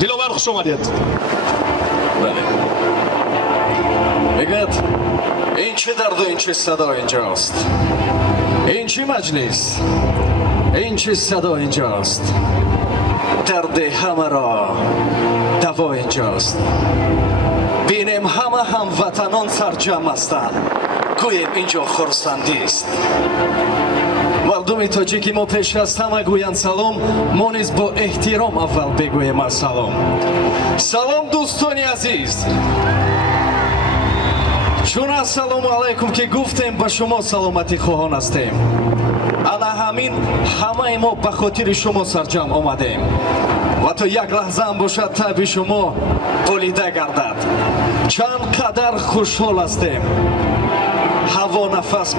Dilovar خوش اومدید. بله. میگد این چه درد و این چه صدا اینجاست؟ این چه مجلس؟ این چه صدا اینجاست؟ درد همه را دوا اینجاست. بینیم همه هموطنان سرجم هستند. گوییم اینجا خرسندی است. مردم تاجیکی ما پیش از همه گویند سلام، ما نیز با احترام اول بگوییم سلام. سلام دوستانی عزیز. چون السلام علیکم که گفتیم به شما سلامتی خواهان هستیم. انا همین همه ما به خاطر شما سرجم آمدیم و تا یک لحظه هم باشد طبع شما بریده گردد. چند قدر خوشحال هستیم. هوا نفس